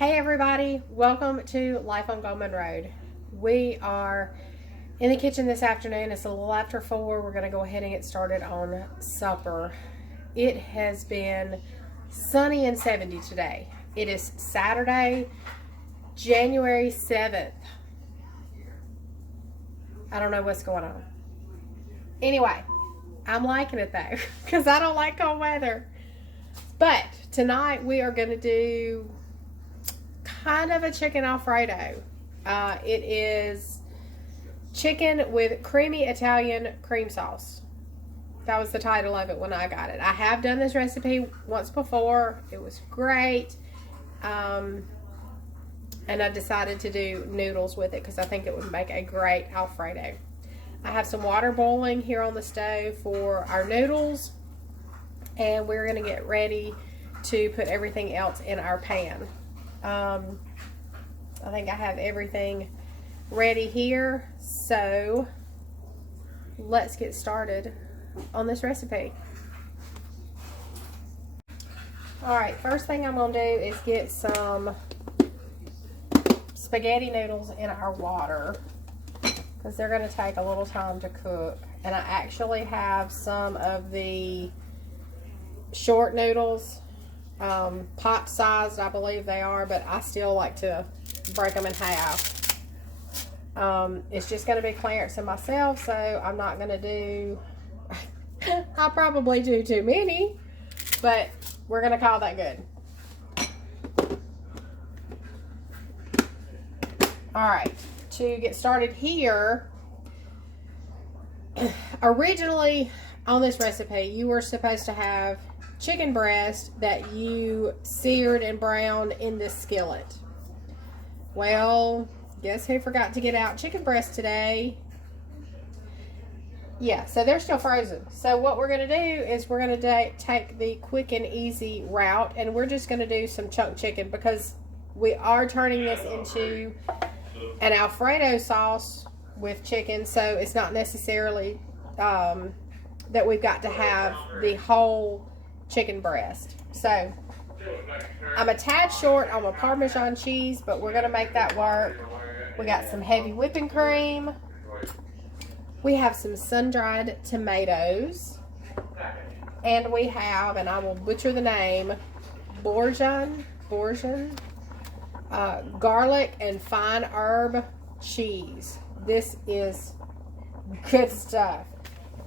Hey everybody, welcome to Life on Goldman Road. We are in the kitchen this afternoon. It's a little after 4. We're going to go ahead and get started on supper. It has been sunny and 70 today. It is Saturday, January 7th. I don't know what's going on. Anyway, I'm liking it though because I don't like cold weather. But tonight we are going to do kind of a chicken Alfredo. It is chicken with creamy Italian cream sauce. That was the title of it when I got it. I have done this recipe once before. It was great. And I decided to do noodles with it because I think it would make a great Alfredo. I have some water boiling here on the stove for our noodles. And we're going to get ready to put everything else in our pan. I think I have everything ready here, so let's get started on this recipe. Alright, first thing I'm going to do is get some spaghetti noodles in our water because they're going to take a little time to cook. And I actually have some of the short noodles, pot sized I believe they are, but I still like to break them in half. It's just going to be Clarence and myself, so I'm not going to do I'll probably do too many, but we're going to call that good. Alright, to get started here, originally on this recipe you were supposed to have chicken breast that you seared and browned in this skillet. Well, guess who forgot to get out chicken breast today? Yeah, so they're still frozen. So what we're going to do is we're going to take the quick and easy route, and we're just going to do some chunk chicken because we are turning this into an Alfredo sauce with chicken, so it's not necessarily that we've got to have the whole chicken breast. So I'm a tad short on my Parmesan cheese, but we're going to make that work. We got some heavy whipping cream. We have some sun-dried tomatoes. And we have, and I will butcher the name, Boursin, garlic and fine herb cheese. This is good stuff.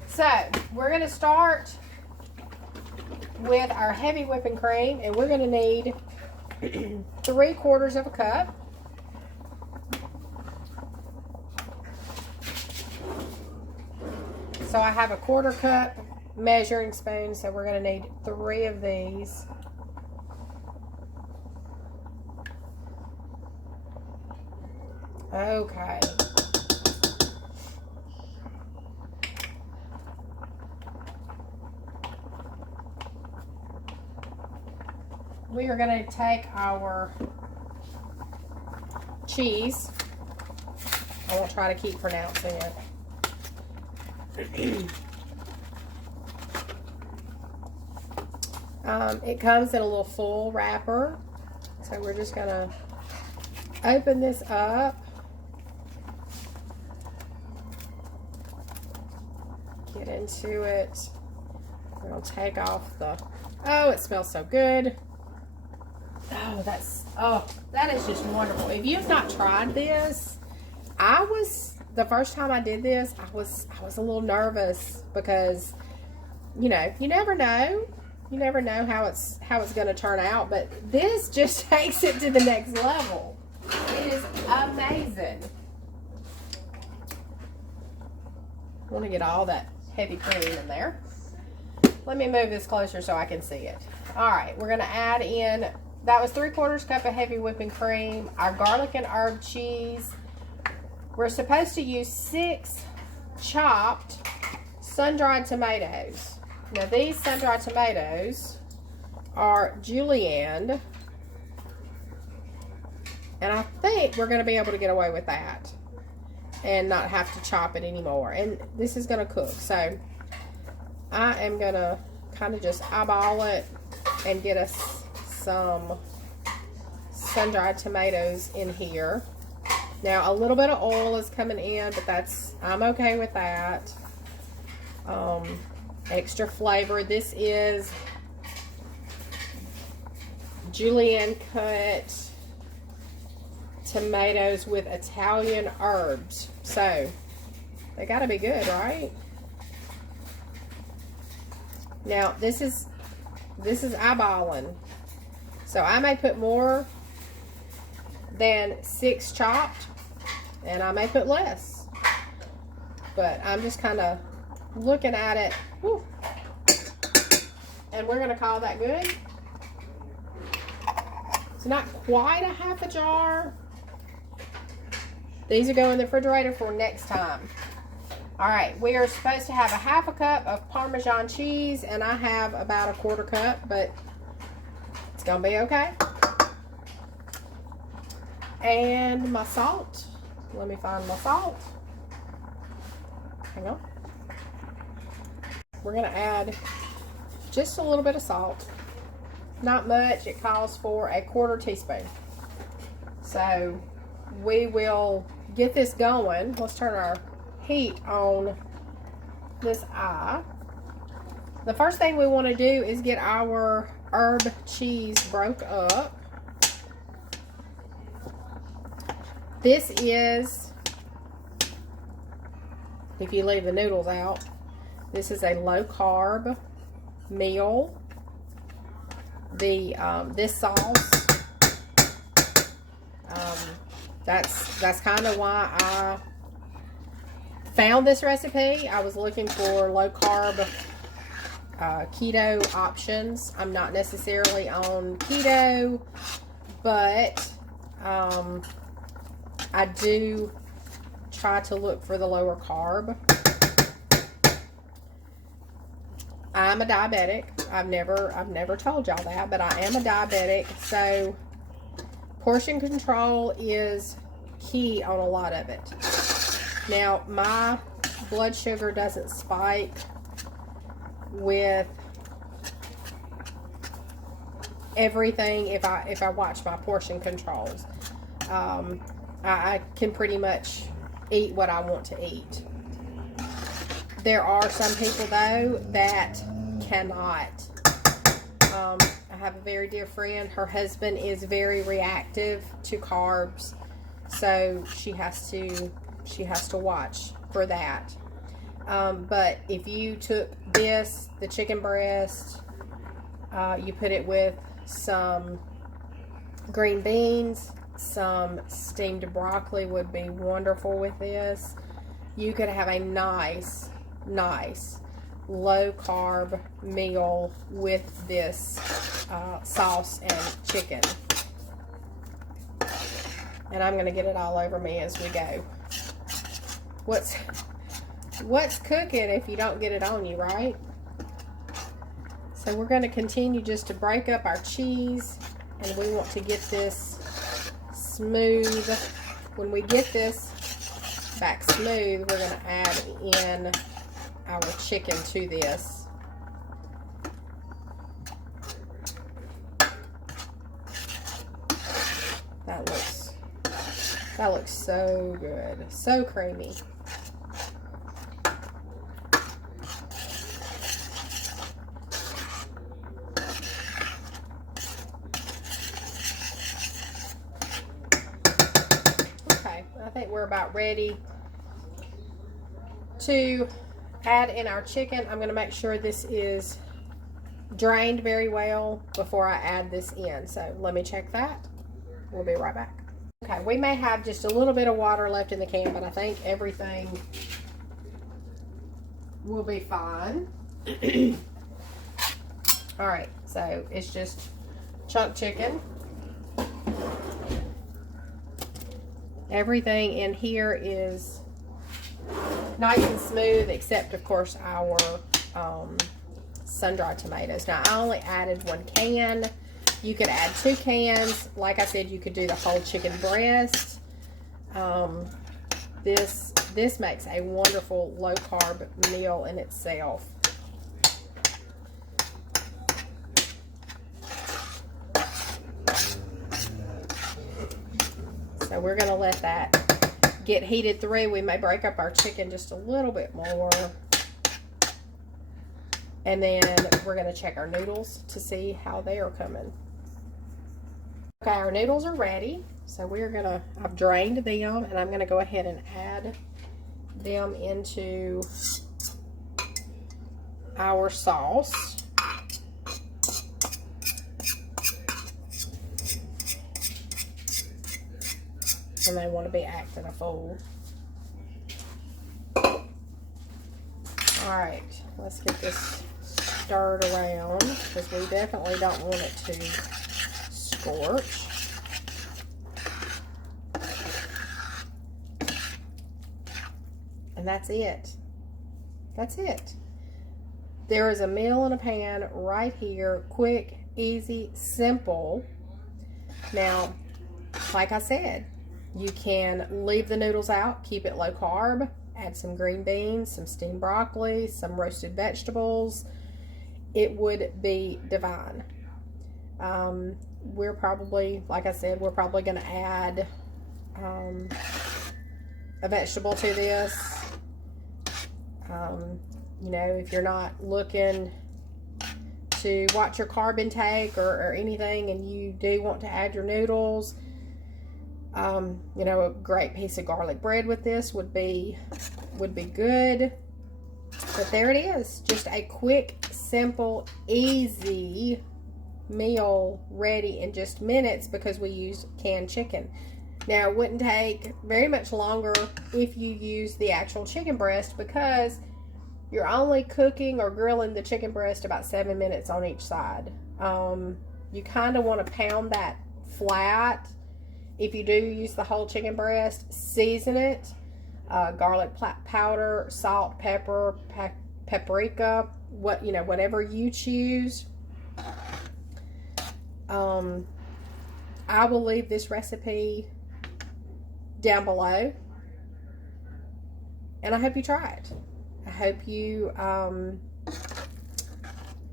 So we're going to start with our heavy whipping cream, and we're going to need 3/4 of a cup. So I have a 1/4 cup measuring spoon, so we're going to need 3 of these. Okay. We are going to take our cheese. I won't try to keep pronouncing it. It comes in a little full wrapper. So we're just going to open this up. Get into it. We're going to take off the... Oh, it smells so good. That is just wonderful. If you've not tried this, the first time I did this, I was a little nervous because, you know, you never know how it's going to turn out, but this just takes it to the next level. It is amazing. I want to get all that heavy cream in there. Let me move this closer so I can see it. All right, we're going to add in, that was 3/4 cup of heavy whipping cream, our garlic and herb cheese. We're supposed to use 6 chopped sun-dried tomatoes. Now these sun-dried tomatoes are julienne, and I think we're going to be able to get away with that and not have to chop it anymore. And this is going to cook, so I am going to kind of just eyeball it and get us some sun-dried tomatoes in here. Now, a little bit of oil is coming in, but I'm okay with that. Extra flavor. This is julienne cut tomatoes with Italian herbs. So, they gotta be good, right? Now, this is eyeballing. So, I may put more than 6 chopped, and I may put less. But I'm just kind of looking at it. Whew. And we're going to call that good. It's not quite a half a jar. These are going in the refrigerator for next time. All right, we are supposed to have a half a cup of Parmesan cheese, and I have about a 1/4 cup, but it's going to be okay. And my salt. Let me find my salt. Hang on. We're going to add just a little bit of salt. Not much. It calls for a 1/4 teaspoon. So we will get this going. Let's turn our heat on this eye. The first thing we want to do is get our herb cheese broke up. This is, if you leave the noodles out, this is a low carb meal. This sauce, that's kind of why I found this recipe. I was looking for low carb keto options. I'm not necessarily on keto, but I do try to look for the lower carb. I'm a diabetic. I've never told y'all that, but I am a diabetic, so portion control is key on a lot of it. Now, my blood sugar doesn't spike with everything if I watch my portion controls. I can pretty much eat what I want to eat. There are some people, though, that cannot. I have a very dear friend. Her husband is very reactive to carbs, so she has to watch for that. But if you took this, the chicken breast, you put it with some green beans, some steamed broccoli would be wonderful with this. You could have a nice low carb meal with this sauce and chicken. And I'm going to get it all over me as we go. What's cooking if you don't get it on you, right? So we're going to continue just to break up our cheese, and we want to get this smooth. When we get this back smooth, we're going to add in our chicken to this. That looks so good, so creamy. Okay, I think we're about ready to add in our chicken. I'm going to make sure this is drained very well before I add this in. So let me check that. We'll be right back. Okay, we may have just a little bit of water left in the can, but I think everything will be fine. All right, so it's just chunk chicken. Everything in here is nice and smooth, except of course our sun-dried tomatoes. Now I only added 1 can. You could add 2 cans. Like I said, you could do the whole chicken breast. This makes a wonderful low carb meal in itself. So we're going to let that get heated through. We may break up our chicken just a little bit more. And then we're going to check our noodles to see how they are coming. Okay, our noodles are ready. So we're going to, I've drained them, and I'm going to go ahead and add them into our sauce. And they want to be acting a fool. Alright, let's get this stirred around, because we definitely don't want it to scorch. And that's it. That's it. There is a meal in a pan right here. Quick, easy, simple. Now, like I said, you can leave the noodles out, keep it low carb, add some green beans, some steamed broccoli, some roasted vegetables. It would be divine. We're probably, like I said, we're probably going to add a vegetable to this. You know, if you're not looking to watch your carb intake or anything, and you do want to add your noodles, you know, a great piece of garlic bread with this would be good. But there it is, just a quick, simple, easy meal ready in just minutes, because we used canned chicken. Now, it wouldn't take very much longer if you use the actual chicken breast, because you're only cooking or grilling the chicken breast about 7 minutes on each side. You kind of want to pound that flat. If you do use the whole chicken breast, season it. Garlic powder, salt, pepper, paprika, whatever you choose. I will leave this recipe down below, and I hope you try it. I hope you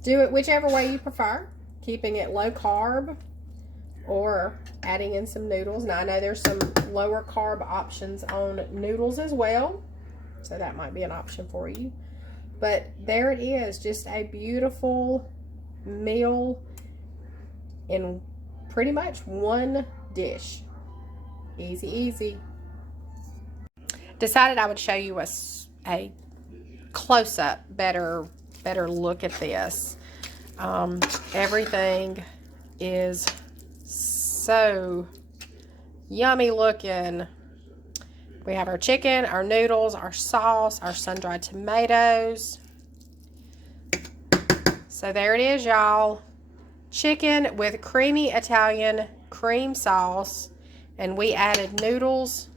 do it whichever way you prefer, keeping it low carb or adding in some noodles. Now, I know there's some lower carb options on noodles as well, so that might be an option for you. But there it is, just a beautiful meal in pretty much one dish. Easy, easy. Decided I would show you a close-up, better look at this. Everything is so yummy looking. We have our chicken, our noodles, our sauce, our sun-dried tomatoes. So there it is, y'all. Chicken with creamy Italian cream sauce, and we added noodles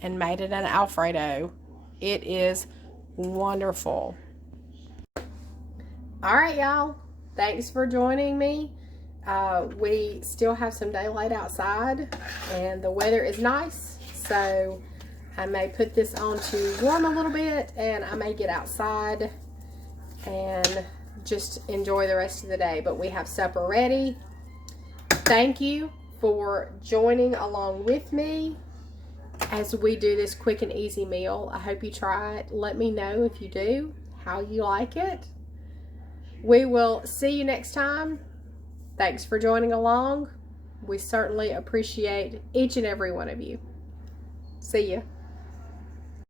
and made it an Alfredo. It is wonderful. All right, y'all. Thanks for joining me. We still have some daylight outside, and the weather is nice, so I may put this on to warm a little bit, and I may get outside and just enjoy the rest of the day. But we have supper ready. Thank you for joining along with me as we do this quick and easy meal. I hope you try it. Let me know if you do, how you like it. We will see you next time. Thanks for joining along. We certainly appreciate each and every one of you. See ya.